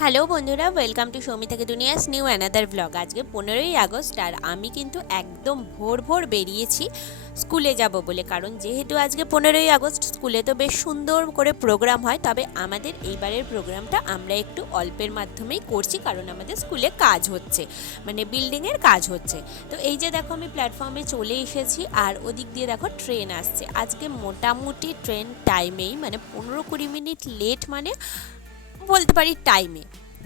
Hello বন্ধুরা, welcome to সৌমিতাকে দুনিয়াস নিউ অ্যানাদার ব্লগ। আজকে 15ই আগস্ট আর আমি কিন্তু একদম ভোর ভোর বেরিয়েছি স্কুলে যাব বলে। কারণ যেহেতু আজকে 15ই আগস্ট, স্কুলে তো বেশ সুন্দর করে প্রোগ্রাম হয়, তবে আমাদের এইবারের প্রোগ্রামটা আমরা একটু অল্পের মাধ্যমেই করছি, কারণ আমাদের স্কুলে কাজ হচ্ছে, মানে বিল্ডিংয়ের কাজ হচ্ছে। তো এই যে দেখো আমি প্ল্যাটফর্মে চলে এসেছি, আর ওদিক দিয়ে দেখো ট্রেন আসছে। আজকে মোটামুটি ট্রেন টাইমেই, মানে 15-20 মিনিট লেট, মানে বলতে পারি টাইমে,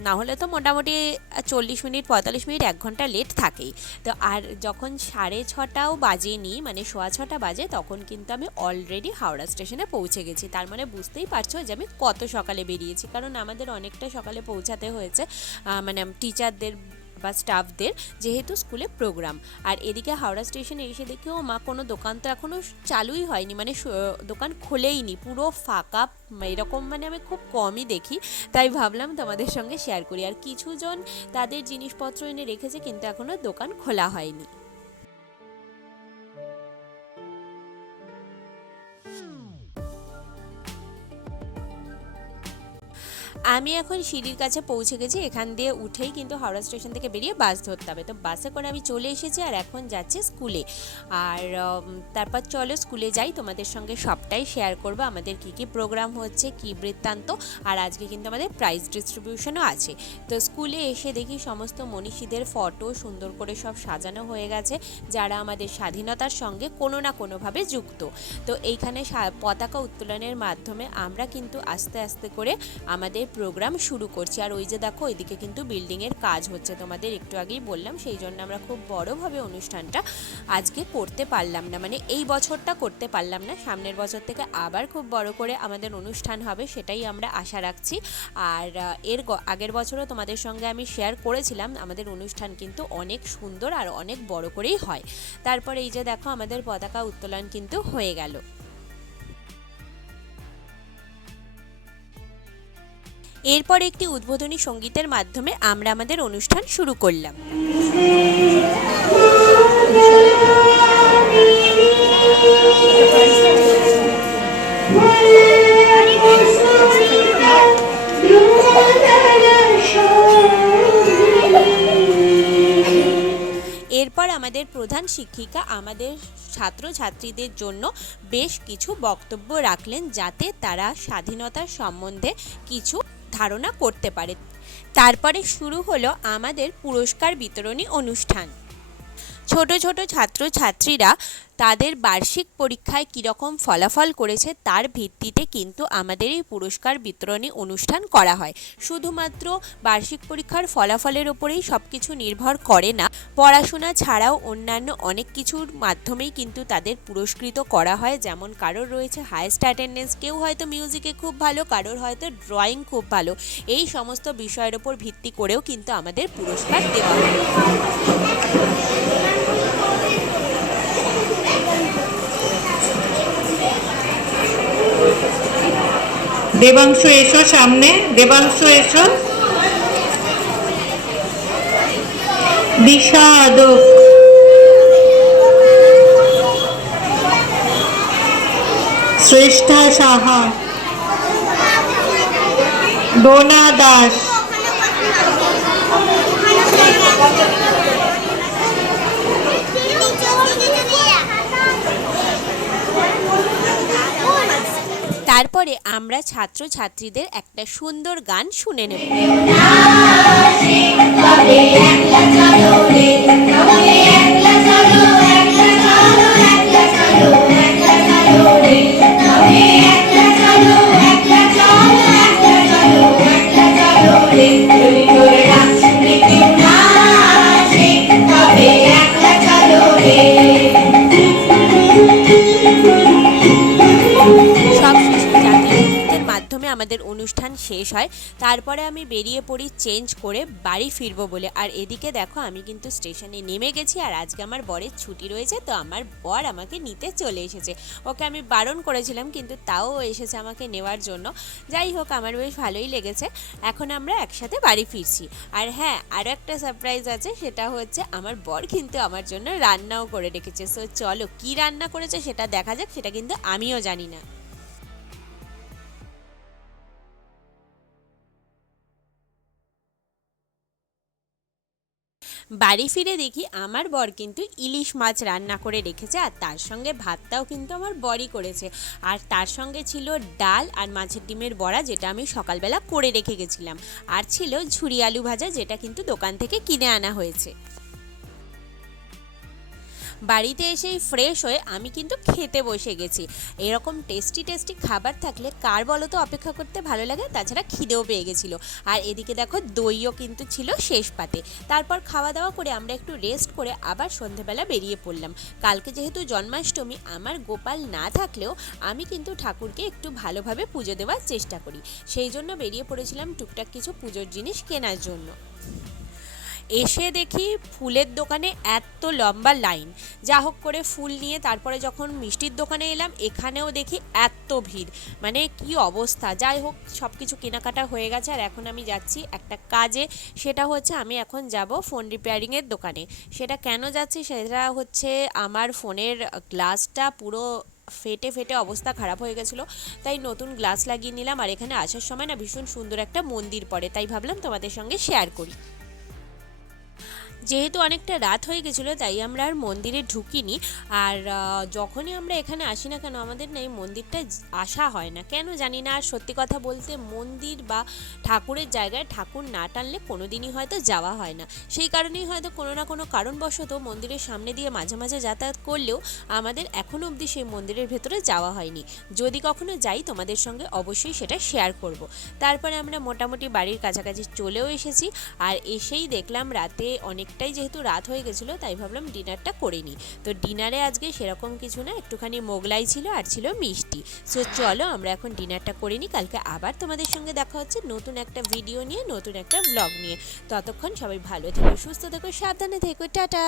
না হলে তো মোটামুটি 40 মিনিট 45 মিনিট 1 ঘন্টা লেট থাকেই। তো আর যখন 6:30টাও বাজেনি, মানে 6:15 বাজে, তখন কিন্তু আমি অলরেডি হাওড়া স্টেশনে পৌঁছে গেছি। তার মানে বুঝতেই পারছো যে আমি কত সকালে বেরিয়েছি, কারণ আমাদের অনেকটা সকালে পৌঁছাতে হয়েছে, মানে টিচারদের বা স্টাফদের, যেহেতু স্কুলে প্রোগ্রাম। আর এদিকে হাওড়া স্টেশনে এসে দেখেও মা কোনো দোকান তো এখনও চালুই হয়নি, মানে দোকান খোলেইনি, পুরো ফাঁকা এরকম, মানে আমি খুব কমই দেখি। তাই ভাবলাম তোমাদের সঙ্গে শেয়ার করি। আর কিছুজন তাদের জিনিসপত্র এনে রেখেছে, কিন্তু এখনও দোকান খোলা হয়নি। আমি এখন সিঁড়ির কাছে পৌঁছে গেছি। এখান দিয়ে উঠেই কিন্তু হাওড়া স্টেশন থেকে বেরিয়ে বাস ধরতে হবে। তো বাসে করে আমি চলে এসেছি, আর এখন যাচ্ছি স্কুলে। আর তারপর চলো স্কুলে যাই, তোমাদের সঙ্গে সবটাই শেয়ার করবো, আমাদের কী কী প্রোগ্রাম হচ্ছে, কী বৃত্তান্ত। আর আজকে কিন্তু আমাদের প্রাইজ ডিস্ট্রিবিউশনও আছে। তো স্কুলে এসে দেখি সমস্ত মনীষীদের ফটো সুন্দর করে সব সাজানো হয়ে গেছে, যারা আমাদের স্বাধীনতার সঙ্গে কোনো না কোনোভাবে যুক্ত। তো এইখানে পতাকা উত্তোলনের মাধ্যমে আমরা কিন্তু আস্তে আস্তে করে আমাদের প্রোগ্রাম শুরু করছি। আর ওই যে দেখো ওইদিকে কিন্তু বিল্ডিংয়ের কাজ হচ্ছে, তোমাদের একটু আগেই বললাম, সেই জন্য আমরা খুব বড়োভাবে অনুষ্ঠানটা আজকে করতে পারলাম না, মানে এই বছরটা করতে পারলাম না। সামনের বছর থেকে আবার খুব বড় করে আমাদের অনুষ্ঠান হবে, সেটাই আমরা আশা রাখছি। আর এর আগের বছরও তোমাদের সঙ্গে আমি শেয়ার করেছিলাম, আমাদের অনুষ্ঠান কিন্তু অনেক সুন্দর আর অনেক বড় করেই হয়। তারপর এই যে দেখো আমাদের পতাকা উত্তোলন কিন্তু হয়ে গেল। এরপর একটি উদ্বোধনী সঙ্গীতের মাধ্যমে আমরা আমাদের অনুষ্ঠান শুরু করলাম। এরপর আমাদের প্রধান শিক্ষিকা আমাদের ছাত্রছাত্রীদের জন্য বেশ কিছু বক্তব্য রাখলেন, যাতে তারা স্বাধীনতার সম্বন্ধে কিছু ধারণা করতে পারে। তারপরে শুরু হলো আমাদের পুরস্কার বিতরণী অনুষ্ঠান। ছোট ছোট ছাত্রছাত্রীরা তাদের বার্ষিক পরীক্ষায় কীরকম ফলাফল করেছে তার ভিত্তিতে কিন্তু আমাদের এই পুরস্কার বিতরণী অনুষ্ঠান করা হয়। শুধুমাত্র বার্ষিক পরীক্ষার ফলাফলের ওপরেই সব কিছু নির্ভর করে না, পড়াশোনা ছাড়াও অন্যান্য অনেক কিছুর মাধ্যমেই কিন্তু তাদের পুরস্কৃত করা হয়। যেমন কারোর রয়েছে হাইয়েস্ট অ্যাটেন্ডেন্স, কেউ হয়তো মিউজিকে খুব ভালো, কারোর হয়তো ড্রয়িং খুব ভালো। এই সমস্ত বিষয়ের ওপর ভিত্তি করেও কিন্তু আমাদের পুরস্কার দেওয়া হয়। দেবাংশু এসো সামনে, দেবাংশু এসো। বিষাদ, শ্রেষ্ঠা সাহা, ডোনা দাস, তারপরে আমরা ছাত্রছাত্রীদের একটা সুন্দর গান শুনে নেব। মাধ্যমে আমাদের অনুষ্ঠান শেষ হয়। তারপরে আমি বেরিয়ে পড়ি চেঞ্জ করে বাড়ি ফিরবো বলে। আর এদিকে দেখো আমি কিন্তু স্টেশনে নেমে গেছি, আর আজকে আমার বরের ছুটি রয়েছে, তো আমার বর আমাকে নিতে চলে এসেছে। ওকে আমি বারণ করেছিলাম কিন্তু তাও এসেছে আমাকে নেওয়ার জন্য। যাই হোক, আমার বেশ ভালোই লেগেছে। এখন আমরা একসাথে বাড়ি ফিরছি। আর হ্যাঁ, আরও একটা সারপ্রাইজ আছে, সেটা হচ্ছে আমার বর কিন্তু আমার জন্য রান্নাও করে রেখেছে। সো চলো কি রান্না করেছে সেটা দেখা যাক, সেটা কিন্তু আমিও জানি না। বাড়ি ফিরে দেখি আমার বর কিন্তু ইলিশ মাছ রান্না করে রেখেছে, আর তার সঙ্গে ভাতটাও কিন্তু আমার বরই করেছে। আর তার সঙ্গে ছিল ডাল আর মাছের ডিমের বড়া, যেটা আমি সকালবেলা করে রেখে গেছিলাম। আর ছিল ঝুরি আলু ভাজা, যেটা কিন্তু দোকান থেকে কিনে আনা হয়েছে। বাড়িতে এসেই ফ্রেশ হয়ে আমি কিন্তু খেতে বসে গেছি। এরকম টেস্টি টেস্টি খাবার থাকলে কার বলো তো অপেক্ষা করতে ভালো লাগে, তাছাড়া খিদেও পেয়ে গেছিলো। আর এদিকে দেখো দইও কিন্তু ছিল শেষ পাতে। তারপর খাওয়া দাওয়া করে আমরা একটু রেস্ট করে আবার সন্ধেবেলা বেরিয়ে পড়লাম। কালকে যেহেতু জন্মাষ্টমী, আমার গোপাল না থাকলেও আমি কিন্তু ঠাকুরকে একটু ভালোভাবে পুজো দেওয়ার চেষ্টা করি। সেই জন্য বেরিয়ে পড়েছিলাম টুকটাক কিছু পুজোর জিনিস কেনার জন্য। এসে দেখি ফুলের দোকানে এত লম্বা লাইন। যা হোক করে ফুল নিয়ে তারপরে যখন মিষ্টির দোকানে এলাম, এখানেও দেখি এত ভিড়, মানে কি অবস্থা। যাই হোক, সব কিছু কেনাকাটা হয়ে গেছে। আর এখন আমি যাচ্ছি একটা কাজে, সেটা হচ্ছে আমি এখন যাব ফোন রিপেয়ারিংয়ের দোকানে। সেটা কেন যাচ্ছি, সেটা হচ্ছে আমার ফোনের গ্লাসটা পুরো ফেটে ফেটে অবস্থা খারাপ হয়ে গেছিলো, তাই নতুন গ্লাস লাগিয়ে নিলাম। আর এখানে আসার সময় না ভীষণ সুন্দর একটা মন্দির পড়ে, তাই ভাবলাম তোমাদের সঙ্গে শেয়ার করি। যেহেতু অনেকটা রাত হয়ে গেছিলো, তাই আমরা আর মন্দিরে ঢুকিনি। আর যখনই আমরা এখানে আসি না কেন, আমাদের না এই মন্দিরটায় আসা হয় না, কেন জানি না। আর সত্যি কথা বলতে, মন্দির বা ঠাকুরের জায়গায় ঠাকুর না টানলে কোনো দিনই হয়তো যাওয়া হয় না। সেই কারণেই হয়তো কোনো না কোনো কারণবশত মন্দিরের সামনে দিয়ে মাঝে মাঝে যাতায়াত করলেও আমাদের এখনও অবধি সেই মন্দিরের ভেতরে যাওয়া হয়নি। যদি কখনো যাই তোমাদের সঙ্গে অবশ্যই সেটা শেয়ার করব। তারপরে আমরা মোটামুটি বাড়ির কাছাকাছি চলেও এসেছি। আর এসেই দেখলাম রাতে অনেকটাই যেহেতু রাত হয়ে গেছিলো, তাই ভাবলাম ডিনারটা করে নিই। তো ডিনারে আজকে সেরকম কিছু না, একটুখানি মোগলাই ছিল আর ছিল মিষ্টি। সো চলো আমরা এখন ডিনারটা করে নিই। কালকে আবার তোমাদের সঙ্গে দেখা হচ্ছে নতুন একটা ভিডিও নিয়ে, নতুন একটা ব্লগ নিয়ে। ততক্ষণ সবাই ভালো থেকো, সুস্থ থেকো, সাবধানে থেকো, টাটা।